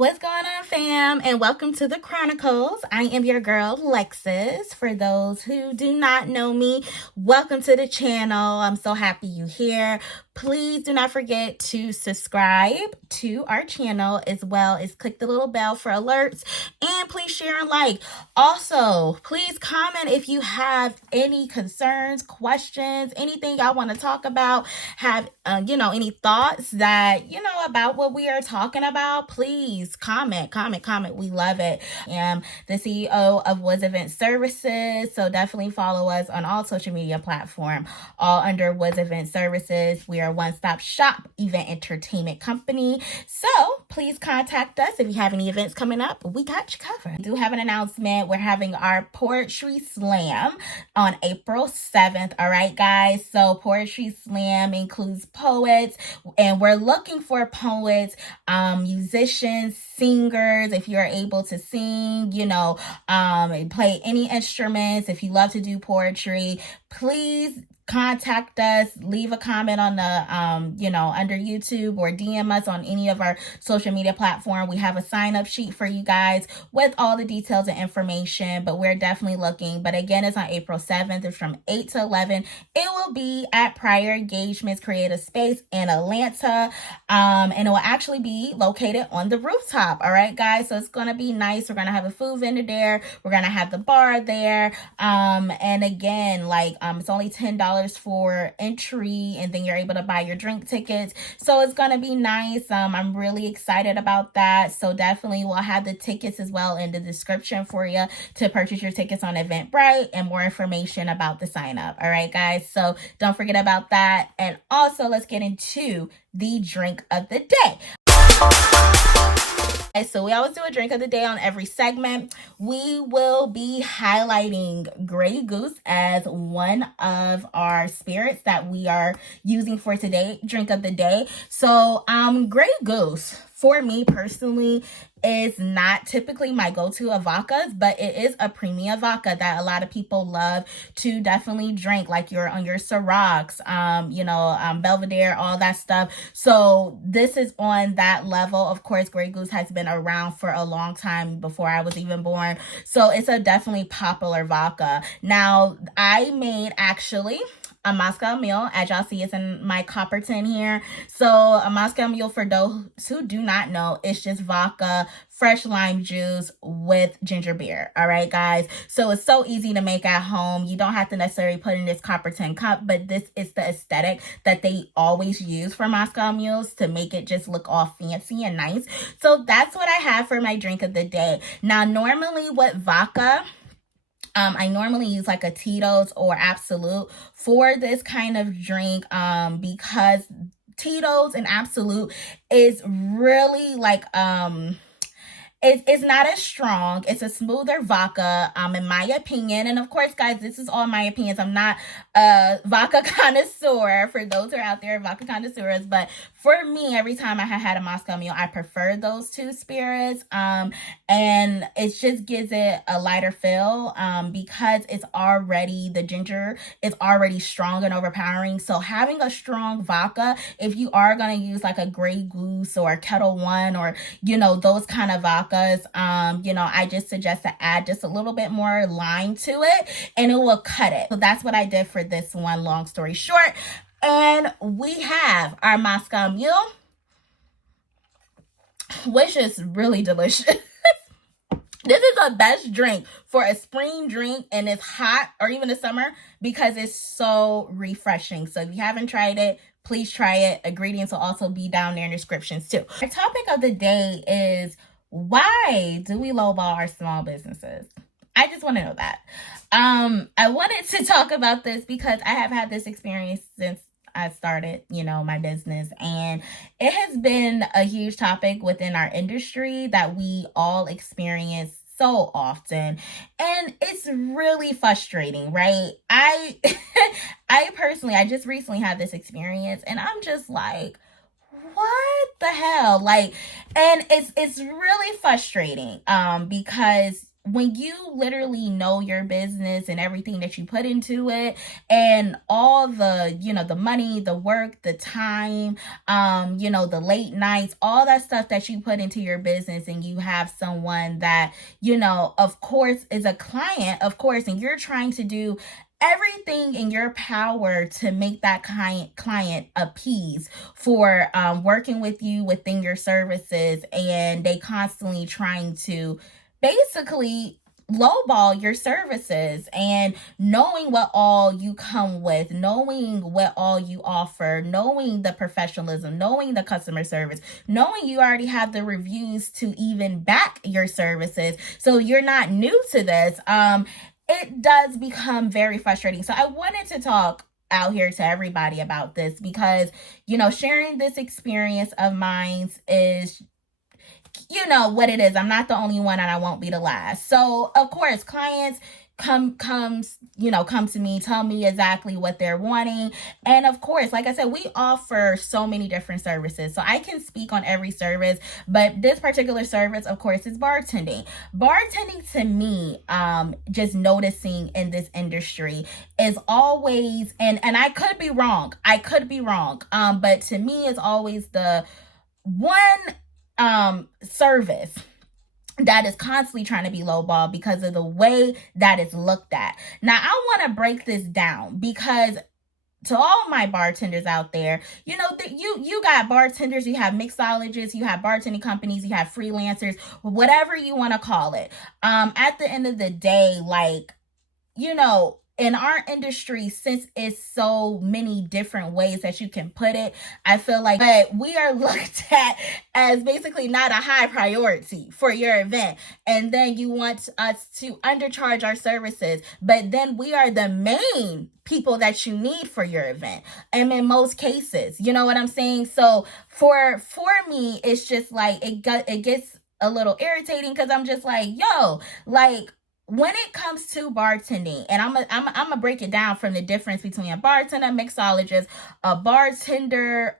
What's going on, fam? And welcome to the Chronicles. I am your girl, Lexus. For those who do not know me, welcome to the channel. I'm so happy you're here. Please do not forget to subscribe to our channel as well as click the little bell for alerts, and please share and like. Also, please comment if you have any concerns, questions, anything y'all want to talk about, have any thoughts that about what we are talking about. Please comment. We love it. I am the CEO of Was Event Services, so definitely follow us on all social media platforms, all under Was Event Services. We are a one-stop shop event entertainment company, so please contact us if you have any events coming up. We got you covered. We do have an announcement. We're having our poetry slam on April 7th. All right, guys, so poetry slam includes poets, and we're looking for poets, musicians, singers. If you're able to sing, play any instruments, if you love to do poetry, please contact us, leave a comment on the under YouTube, or DM us on any of our social media platform. We have a sign-up sheet for you guys with all the details and information, but we're definitely looking. But again, it's on April 7th. It's from 8 to 11. It will be at Prior Engagements Creative Space in Atlanta, and it will actually be located on the rooftop. All right, guys, so it's gonna be nice. We're gonna have a food vendor there, we're gonna have the bar there, and again, it's only $10 for entry, and then you're able to buy your drink tickets, so it's gonna be nice. I'm really excited about that, so definitely we'll have the tickets as well in the description for you to purchase your tickets on Eventbrite, and more information about the sign up. All right, guys, so don't forget about that. And also, let's get into the drink of the day. So we always do a drink of the day on every segment. We will be highlighting Grey Goose as one of our spirits that we are using for today drink of the day. So Grey Goose, for me personally, is not typically my go-to of vodkas, but it is a premium vodka that a lot of people love to definitely drink, like on your Cirocs, Belvedere, all that stuff. So this is on that level. Of course, Grey Goose has been around for a long time, before I was even born. So it's a definitely popular vodka. Now, I made actually a Moscow Mule, as y'all see, it's in my copper tin here. So a Moscow Mule, for those who do not know, it's just vodka, fresh lime juice with ginger beer. All right, guys, so it's so easy to make at home. You don't have to necessarily put in this copper tin cup, but this is the aesthetic that they always use for Moscow Mules, to make it just look all fancy and nice. So that's what I have for my drink of the day. Now, normally with vodka, I normally use like a Tito's or Absolute for this kind of drink, because Tito's and Absolute is really it's not as strong. It's a smoother vodka, in my opinion. And of course, guys, this is all my opinions. I'm not a vodka connoisseur, for those who are out there, vodka connoisseurs. But for me, every time I have had a Moscow Mule, I prefer those two spirits. And it just gives it a lighter feel, because the ginger is already strong and overpowering. So having a strong vodka, if you are going to use like a Grey Goose or a Kettle One, or, those kind of vodkas, I just suggest to add just a little bit more lime to it, and it will cut it. So that's what I did for this one, long story short. And we have our Moscow Mule, which is really delicious. This is the best drink for a spring drink, and it's hot, or even the summer, because it's so refreshing. So if you haven't tried it, please try it. Ingredients will also be down there in the descriptions too. Our topic of the day is, why do we lowball our small businesses? I just want to know that. I wanted to talk about this because I have had this experience since I started, my business, and it has been a huge topic within our industry that we all experience so often, and it's really frustrating, right? I personally, I just recently had this experience, and I'm just like, what the hell? And it's really frustrating, because when you literally know your business and everything that you put into it, and all the, the money, the work, the time, the late nights, all that stuff that you put into your business, and you have someone that, of course is a client, of course, and you're trying to do everything in your power to make that client appease for working with you within your services, and they constantly trying to basically lowball your services, and knowing what all you come with, knowing what all you offer, knowing the professionalism, knowing the customer service, knowing you already have the reviews to even back your services, so you're not new to this. It does become very frustrating. So I wanted to talk out here to everybody about this, because sharing this experience of mine is, what it is. I'm not the only one, and I won't be the last. So of course, clients come to me, tell me exactly what they're wanting. And of course, like I said, we offer so many different services, so I can speak on every service, but this particular service, of course, is bartending. To me, just noticing in this industry, is always, and I could be wrong, but to me, it's always the one service that is constantly trying to be lowball because of the way that it's looked at. Now, I want to break this down, because to all my bartenders out there, you got bartenders, you have mixologists, you have bartending companies, you have freelancers, whatever you want to call it. At the end of the day, in our industry, since it's so many different ways that you can put it, I feel like but we are looked at as basically not a high priority for your event. And then you want us to undercharge our services, but then we are the main people that you need for your event. And in most cases, you know what I'm saying? So for me, it's just like, it gets a little irritating, because I'm just like, yo, when it comes to bartending, and I'm gonna break it down from the difference between a bartender, mixologist, a bartender,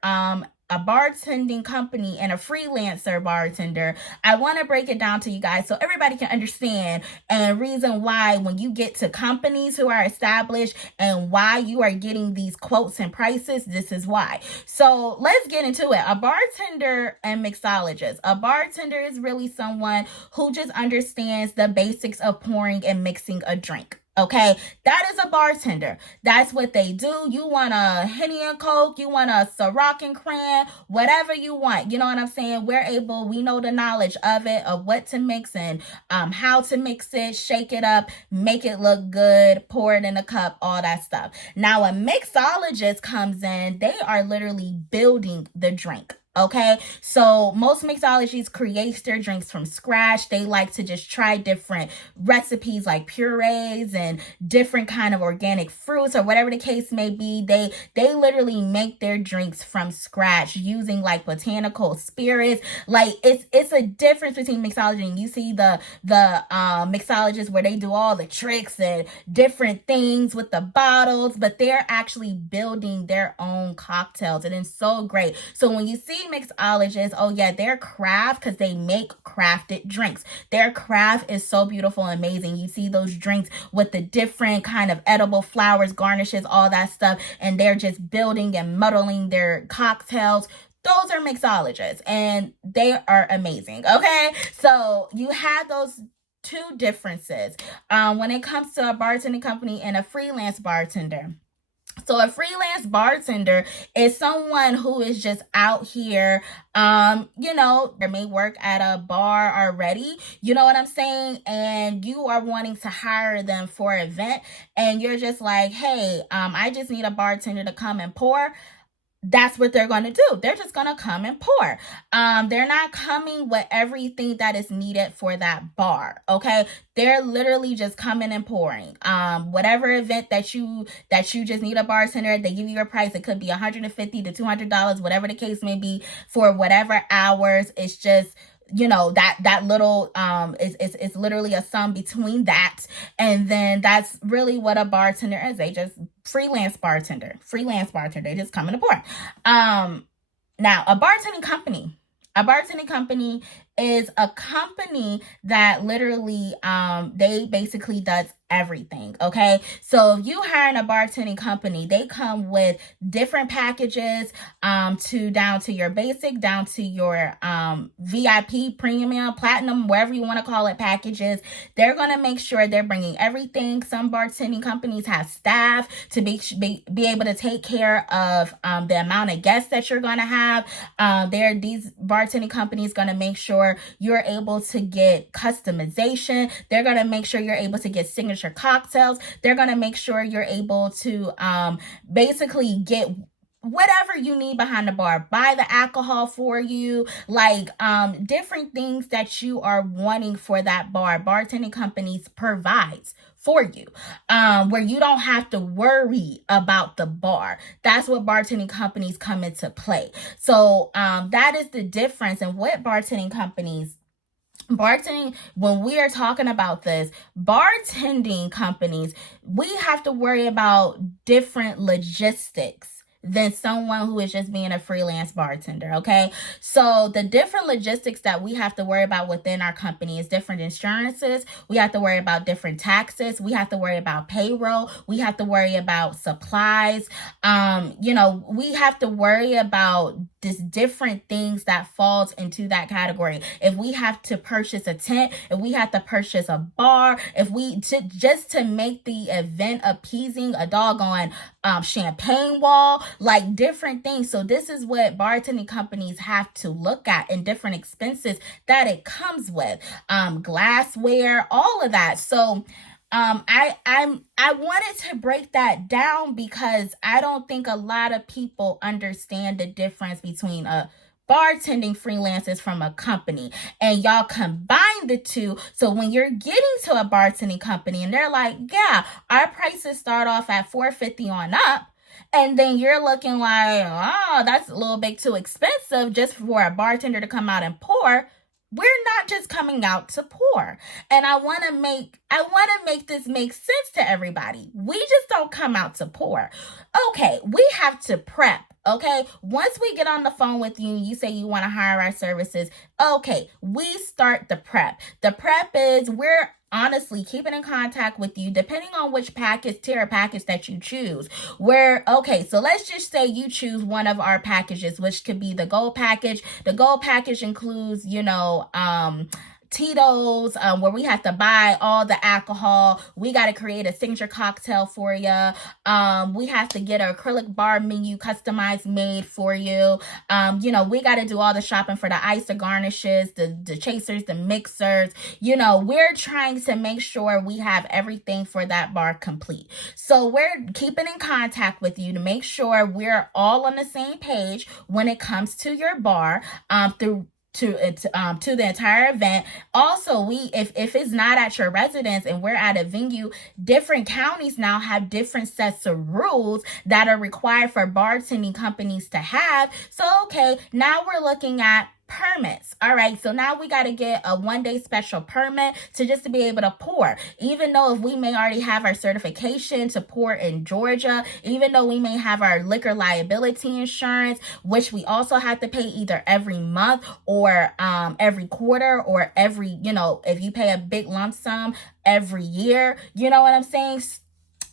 a bartending company, and a freelancer bartender. I want to break it down to you guys so everybody can understand, and reason why when you get to companies who are established and why you are getting these quotes and prices, this is why. So let's get into it. A bartender and mixologist. A bartender is really someone who just understands the basics of pouring and mixing a drink. Okay, that is a bartender. That's what they do. You want a Henny and Coke, you want a Ciroc and Cran, whatever you want. You know what I'm saying? We know the knowledge of it, of what to mix, and how to mix it, shake it up, make it look good, pour it in a cup, all that stuff. Now, a mixologist comes in, they are literally building the drink. Okay, so most mixologies create their drinks from scratch. They like to just try different recipes, like purees and different kind of organic fruits, or whatever the case may be. They literally make their drinks from scratch using like botanical spirits. Like it's a difference between mixology, and you see the mixologists where they do all the tricks and different things with the bottles, but they're actually building their own cocktails, and it's so great. So when you see mixologists, oh yeah, they're craft, because they make crafted drinks. Their craft is so beautiful and amazing. You see those drinks with the different kind of edible flowers, garnishes, all that stuff, and they're just building and muddling their cocktails. Those are mixologists, and they are amazing. Okay, so you have those two differences when it comes to a bartending company and a freelance bartender. So a freelance bartender is someone who is just out here, they may work at a bar already, you know what I'm saying? And you are wanting to hire them for an event, and you're just like, hey, I just need a bartender to come and pour. That's what they're going to do. They're just going to come and pour. They're not coming with everything that is needed for that bar. Okay. They're literally just coming and pouring. Whatever event that you just need a bartender, they give you a price. It could be $150 to $200, whatever the case may be, for whatever hours. It's just, that little it's literally a sum between that, and then that's really what a bartender is. They just freelance bartender, they just come in to pour. Now a bartending company is a company that literally they basically does everything. Okay, so if you hire a bartending company, they come with different packages, to down to your basic, down to your VIP, premium, platinum, wherever you want to call it, packages. They're going to make sure they're bringing everything. Some bartending companies have staff to be able to take care of the amount of guests that you're going to have. These bartending companies going to make sure you're able to get customization. They're going to make sure you're able to get signature cocktails. They're going to make sure you're able to basically get whatever you need behind the bar, buy the alcohol for you, like different things that you are wanting for that bar. Bartending companies provides for you, where you don't have to worry about the bar. That's what bartending companies come into play. So that is the difference in what bartending companies bartending, when we are talking about this, bartending companies, we have to worry about different logistics than someone who is just being a freelance bartender. Okay, so the different logistics that we have to worry about within our company is different insurances. We have to worry about different taxes. We have to worry about payroll. We have to worry about supplies. We have to worry about just different things that falls into that category. If we have to purchase a tent, if we have to purchase a bar, if we just to make the event appeasing, a doggone champagne wall, like different things. So this is what bartending companies have to look at, and different expenses that it comes with, glassware, all of that. So I wanted to break that down because I don't think a lot of people understand the difference between a bartending freelancers from a company, and y'all combine the two. So when you're getting to a bartending company and they're like, yeah, our prices start off at $450 on up, and then you're looking like, oh, that's a little bit too expensive just for a bartender to come out and pour. We're not just coming out to pour. And I want to make this make sense to everybody. We just don't come out to pour. Okay, we have to prep. Okay, once we get on the phone with you, you say you want to hire our services. Okay, we start the prep. The prep is we're honestly keeping in contact with you depending on which tier package that you choose. So let's just say you choose one of our packages, which could be the gold package. The gold package includes, Tito's, where we have to buy all the alcohol. We got to create a signature cocktail for you. We have to get an acrylic bar menu customized made for you. We got to do all the shopping for the ice, the garnishes, the chasers, the mixers. We're trying to make sure we have everything for that bar complete. So we're keeping in contact with you to make sure we're all on the same page when it comes to your bar, to the entire event. Also, if it's not at your residence and we're at a venue, different counties now have different sets of rules that are required for bartending companies to have. So okay, now we're looking at permits. All right, so now we got to get a 1-day special permit to be able to pour. Even though if we may already have our certification to pour in Georgia, even though we may have our liquor liability insurance, which we also have to pay either every month or every quarter, or every, if you pay a big lump sum every year, you know what I'm saying?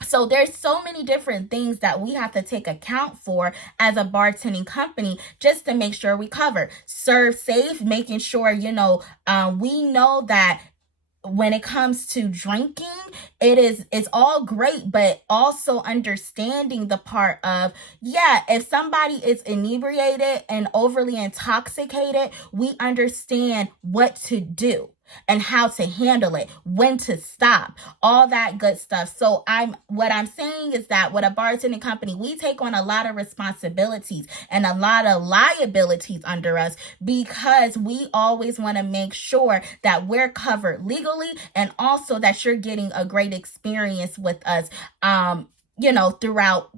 So there's so many different things that we have to take account for as a bartending company just to make sure we cover. Serve safe, making sure, we know that when it comes to drinking, it's all great, but also understanding the part of, if somebody is inebriated and overly intoxicated, we understand what to do and how to handle it, when to stop, all that good stuff. So what I'm saying is that with a bartending company, we take on a lot of responsibilities and a lot of liabilities under us, because we always want to make sure that we're covered legally, and also that you're getting a great experience with us, throughout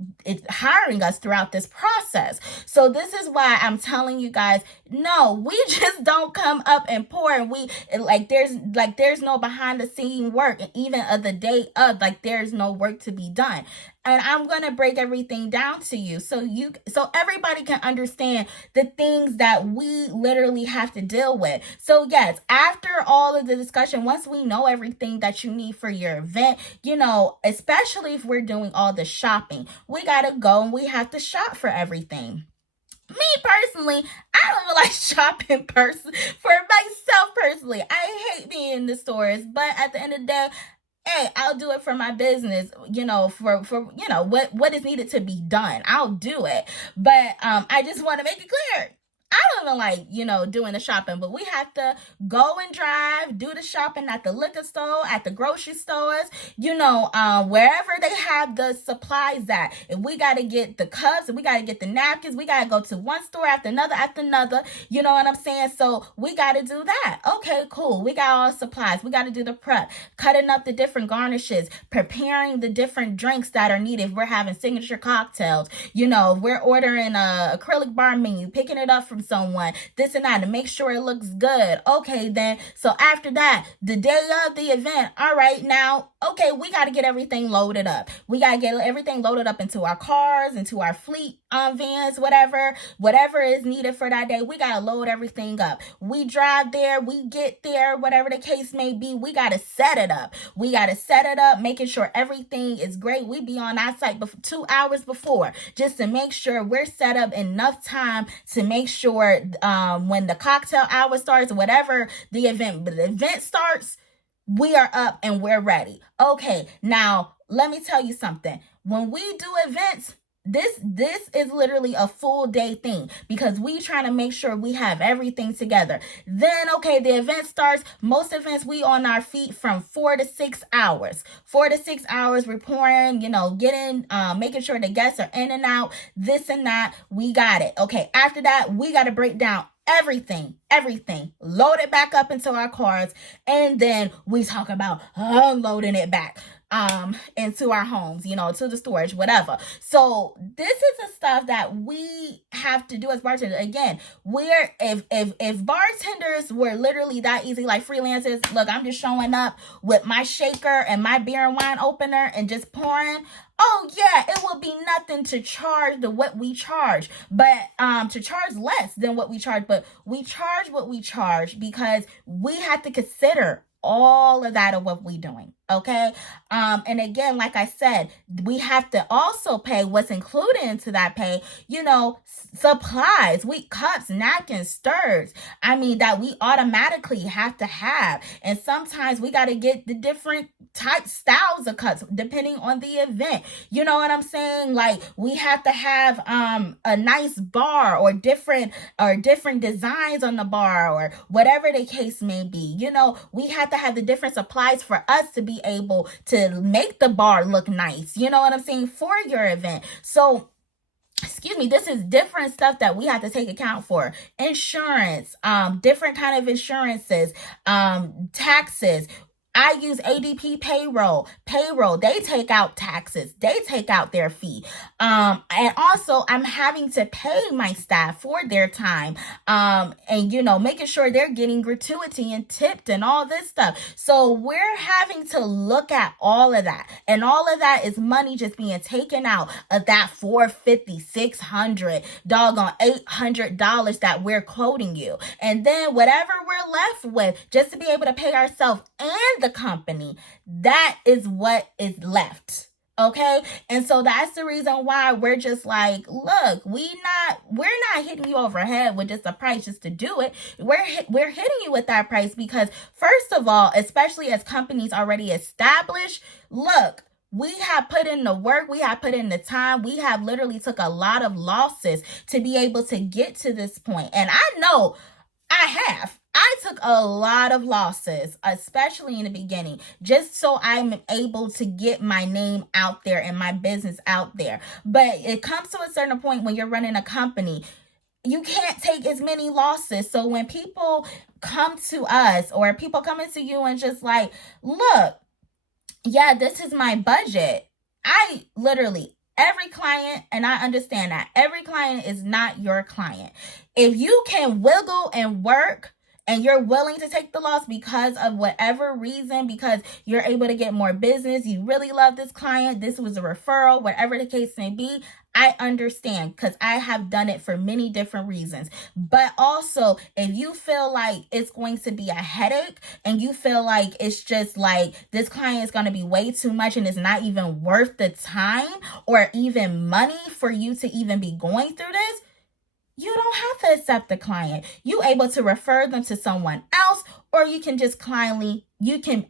hiring us throughout this process. So this is why I'm telling you guys, no, we just don't come up and pour, and there's no behind the scene work, and even of the day of, there's no work to be done. and I'm going to break everything down to you so everybody can understand the things that we literally have to deal with. So yes, after all of the discussion, once we know everything that you need for your event, especially if we're doing all the shopping, we got to go and we have to shop for everything. Me personally, I don't even like shopping for myself personally. I hate being in the stores, but at the end of the day, hey, I'll do it for my business, for what is needed to be done. I'll do it. But I just want to make it clear. I don't even like, doing the shopping, but we have to go and drive, do the shopping at the liquor store, at the grocery stores, wherever they have the supplies at. If we got to get the cups, if we got to get the napkins, we got to go to one store after another, you know what I'm saying? So we got to do that. Okay, cool. We got all supplies. We got to do the prep, cutting up the different garnishes, preparing the different drinks that are needed. If we're having signature cocktails, we're ordering a acrylic bar menu, picking it up from someone, this and that, to make sure it looks good. Okay, then, so after that, the day of the event, all right, now, okay, we got to get everything loaded up. We got to get everything loaded up into our cars, into our fleet vans, whatever is needed for that day. We got to load everything up. We drive there, we get there, whatever the case may be, we got to set it up. We got to set it up, making sure everything is great. We be on our site 2 hours before, just to make sure we're set up enough time to make sure when the cocktail hour starts, whatever the event starts, we are up and we're ready. Okay, now let me tell you something. When we do events, this is literally a full day thing, because we trying to make sure we have everything together. Then, okay, the event starts. Most events, we on our feet from 4 to 6 hours. 4 to 6 hours, we're pouring, getting, making sure the guests are in and out, this and that. We got it. Okay, after that, we got to break down everything, load it back up into our cars, and then we talk about unloading it back into our homes, to the storage, whatever. So this is the stuff that we have to do as bartenders. Again, if bartenders were literally that easy, like freelancers, look, I'm just showing up with my shaker and my beer and wine opener and just pouring. Oh yeah, it will be nothing to charge what we charge, but to charge less than what we charge, but we charge what we charge because we have to consider all of that of what we're doing. Okay. And again, like I said, we have to also pay what's included into that pay, supplies, cups, napkins, stirs. That we automatically have to have. And sometimes we got to get the different type styles of cups depending on the event. You know what I'm saying? Like, we have to have a nice bar or different designs on the bar, or whatever the case may be. We have to have the different supplies for us to be able to make the bar look nice, you know what I'm saying, for your event. So this is different stuff that we have to take account for. Insurance, different kind of insurances, taxes. I use ADP payroll. They take out taxes. They take out their fee. And also I'm having to pay my staff for their time. And making sure they're getting gratuity and tipped and all this stuff. So we're having to look at all of that. And all of that is money just being taken out of that $450, $600, doggone $800 that we're quoting you. And then whatever we're left with, just to be able to pay ourselves and the company, that is what is left. Okay. And so that's the reason why we're just like, look, we're not hitting you over head with just a price just to do it. We're hitting you with that price because, first of all, especially as companies already established, look, we have put in the work, we have put in the time, we have literally took a lot of losses to be able to get to this point. And I know I took a lot of losses, especially in the beginning, just so I'm able to get my name out there and my business out there. But it comes to a certain point when you're running a company, you can't take as many losses. So when people come to us, or people come into you and just like, look, yeah, this is my budget. Every client, and I understand that every client is not your client. If you can wiggle and work and you're willing to take the loss because of whatever reason, because you're able to get more business, you really love this client, this was a referral, whatever the case may be, I understand, because I have done it for many different reasons. But also, if you feel like it's going to be a headache and you feel like it's just like this client is going to be way too much and it's not even worth the time or even money for you to even be going through this, you don't have to accept the client. You able to refer them to someone else, or you can just you can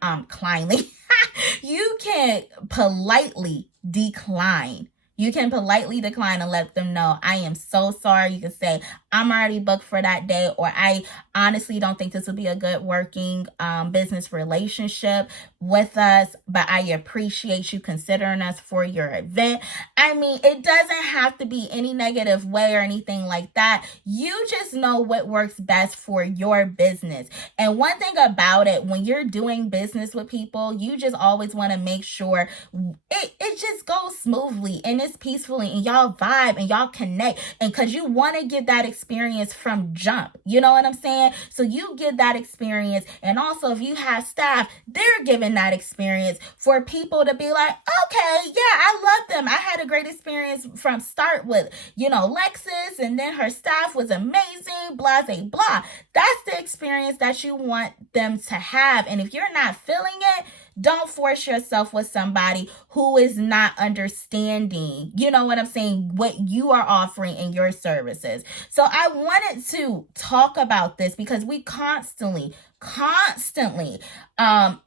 politely decline. You can politely decline and let them know, I am so sorry. You can say, I'm already booked for that day, or I honestly don't think this will be a good working business relationship with us, but I appreciate you considering us for your event. I mean, it doesn't have to be any negative way or anything like that. You just know what works best for your business. And one thing about it, when you're doing business with people, you just always want to make sure it just goes smoothly and it's peacefully and y'all vibe and y'all connect, and because you want to get that experience from jump. You know what I'm saying? So you get that experience, and also if you have staff, they're giving that experience for people to be like, okay, yeah, I love them. I had a great experience from start with, Lexus, and then her staff was amazing, blah, blah, blah. That's the experience that you want them to have. And if you're not feeling it, don't force yourself with somebody who is not understanding, you know what I'm saying, what you are offering in your services. So I wanted to talk about this because we constantly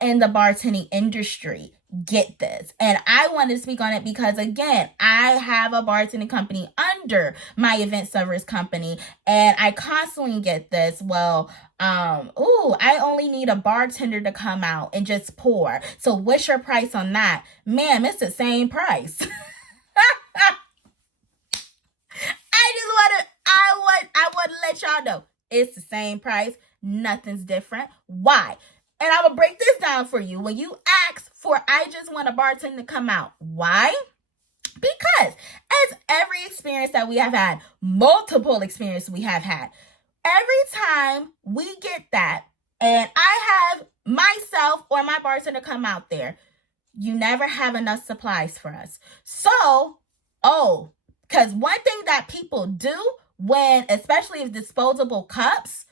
in the bartending industry get this, and I want to speak on it because, again, I have a bartending company under my event service company, and I constantly get this. Well, I only need a bartender to come out and just pour, so what's your price on that? Ma'am, it's the same price. I want to let y'all know it's the same price. Nothing's different. Why? And I will break this down for you. When you ask for, I just want a bartender to come out. Why? Because as every experience that we have had, multiple experiences we have had, every time we get that, and I have myself or my bartender come out there, you never have enough supplies for us. So, because one thing that people do when, especially with disposable cups,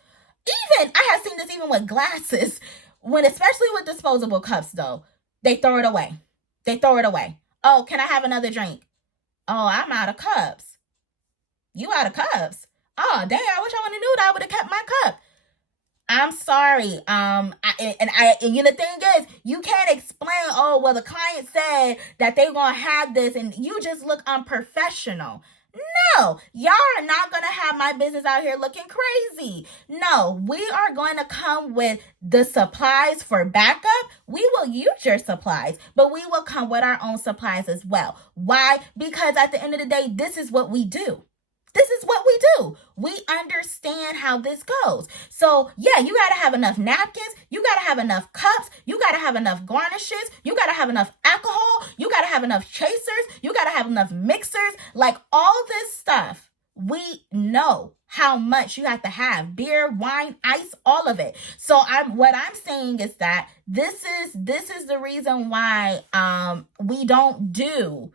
even, I have seen this even with glasses, especially with disposable cups though, they throw it away. Oh, can I have another drink? Oh, I'm out of cups. You out of cups? Oh, dang, I wish I would have knew that. I would have kept my cup. I'm sorry. And the thing is, you can't explain, the client said that they're going to have this, and you just look unprofessional. No, y'all are not going to have my business out here looking crazy. No, we are going to come with the supplies for backup. We will use your supplies, but we will come with our own supplies as well. Why? Because at the end of the day, this is what we do. We understand how this goes. So, yeah, you got to have enough napkins. You got to have enough cups. You got to have enough garnishes. You got to have enough alcohol. You got to have enough chasers. You got to have enough mixers. Like, all this stuff, we know how much you have to have. Beer, wine, ice, all of it. So, what I'm saying is that this is the reason why we don't do,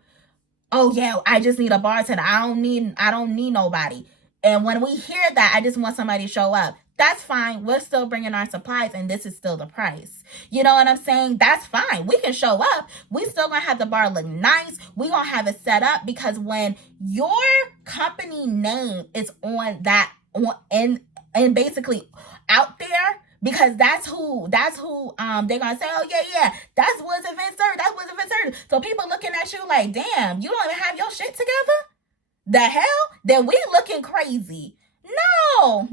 oh yeah, I just need a bartender. I don't need nobody. And when we hear that, I just want somebody to show up. That's fine. We're still bringing our supplies, and this is still the price. You know what I'm saying? That's fine. We can show up. We still gonna have the bar look nice. We gonna have it set up, because when your company name is on that, and basically out there, because that's who they're gonna say, oh yeah, that's Woods Event Service. So people looking at you like, damn, you don't even have your shit together? The hell? Then we looking crazy. No.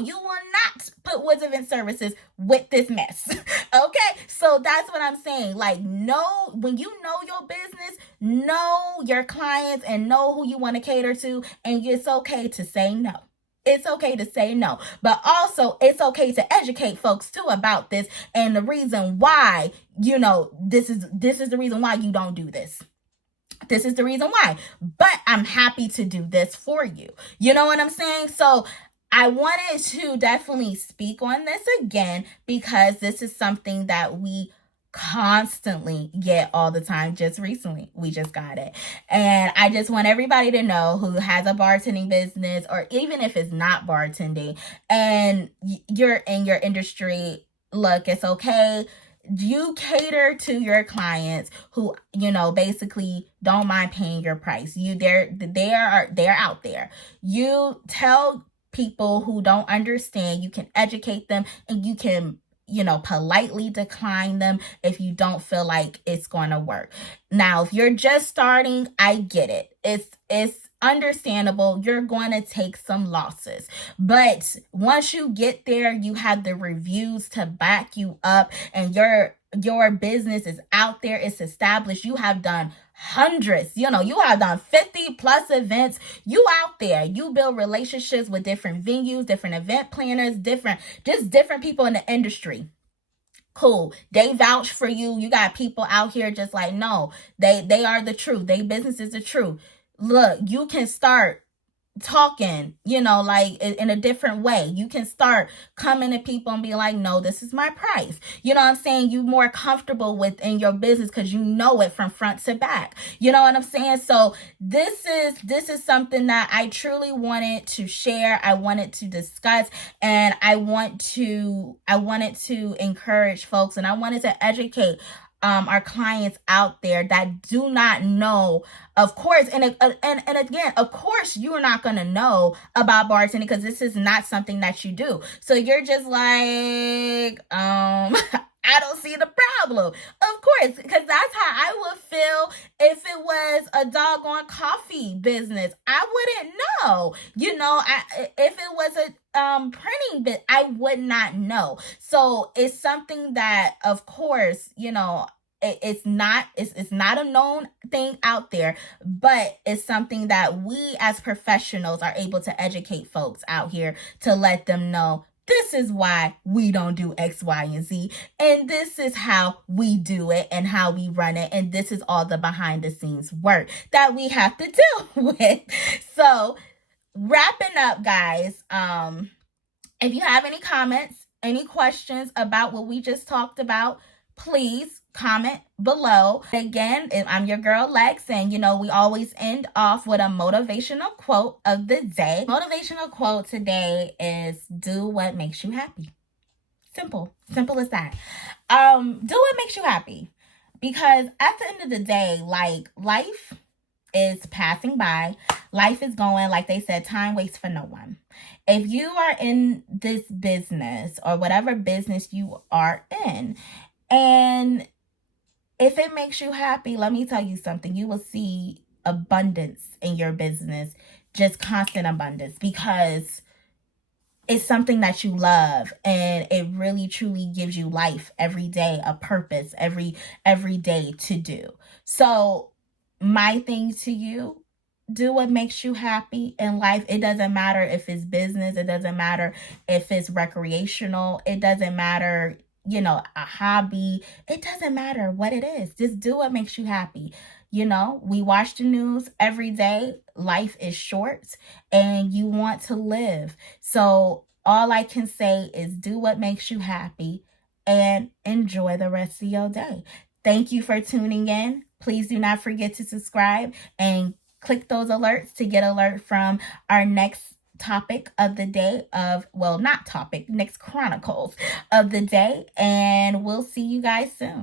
You will not put Woods Event Services with this mess. Okay? So that's what I'm saying. Like, when you know your business, know your clients, and know who you want to cater to, and it's okay to say no. It's okay to say no, but also it's okay to educate folks too about this, and the reason why, this is the reason why you don't do this. This is the reason why. But I'm happy to do this for you. You know what I'm saying? So I wanted to definitely speak on this again because this is something that we constantly get all the time. Just recently, we just got it. And I just want everybody to know who has a bartending business, or even if it's not bartending and you're in your industry, look, it's okay. You cater to your clients who, basically don't mind paying your price. They're out there. You tell people who don't understand, you can educate them, and you can, politely decline them if you don't feel like it's going to work. Now, if you're just starting, I get it. It's understandable. You're going to take some losses. But once you get there, you have the reviews to back you up, and your business is out there, it's established. You have done hundreds, you have done 50 plus events. You out there, you build relationships with different venues, different event planners, different people in the industry. Cool. They vouch for you. You got people out here just like, no, they are the truth. They business is the truth. Look, you can start talking, like in a different way. You can start coming to people and be like, no, this is my price. You know what I'm saying? You more comfortable within your business because you know it from front to back. You know what I'm saying? So this is something that I truly wanted to share. I wanted to discuss, and I wanted to encourage folks, and I wanted to educate our clients out there that do not know, of course, and again, of course, you are not going to know about bartending because this is not something that you do. So you're just like, I don't see the problem. Of course, because that's how I would feel if it was a doggone coffee business. I wouldn't know. If it was a printing bit, I would not know. So it's something that, of course, it's not a known thing out there, but it's something that we as professionals are able to educate folks out here to let them know, this is why we don't do X, Y, and Z. And this is how we do it and how we run it. And this is all the behind the scenes work that we have to deal with. So wrapping up, guys, if you have any comments, any questions about what we just talked about, please comment below. Again, I'm your girl Lex, and we always end off with a motivational quote of the day. Motivational quote today is, do what makes you happy. Simple as that. Do what makes you happy, because at the end of the day, like, life is passing by. Life is going, like they said, time waits for no one. If you are in this business or whatever business you are in, and if it makes you happy, let me tell you something, you will see abundance in your business, just constant abundance, because it's something that you love, and it really truly gives you life every day, a purpose every day to do. So my thing to you, do what makes you happy in life. It doesn't matter if it's business. It doesn't matter if it's recreational. It doesn't matter, a hobby. It doesn't matter what it is. Just do what makes you happy. We watch the news every day. Life is short and you want to live. So all I can say is do what makes you happy and enjoy the rest of your day. Thank you for tuning in. Please do not forget to subscribe and click those alerts to get alert from our next topic of the day next Chronicles of the day. And we'll see you guys soon.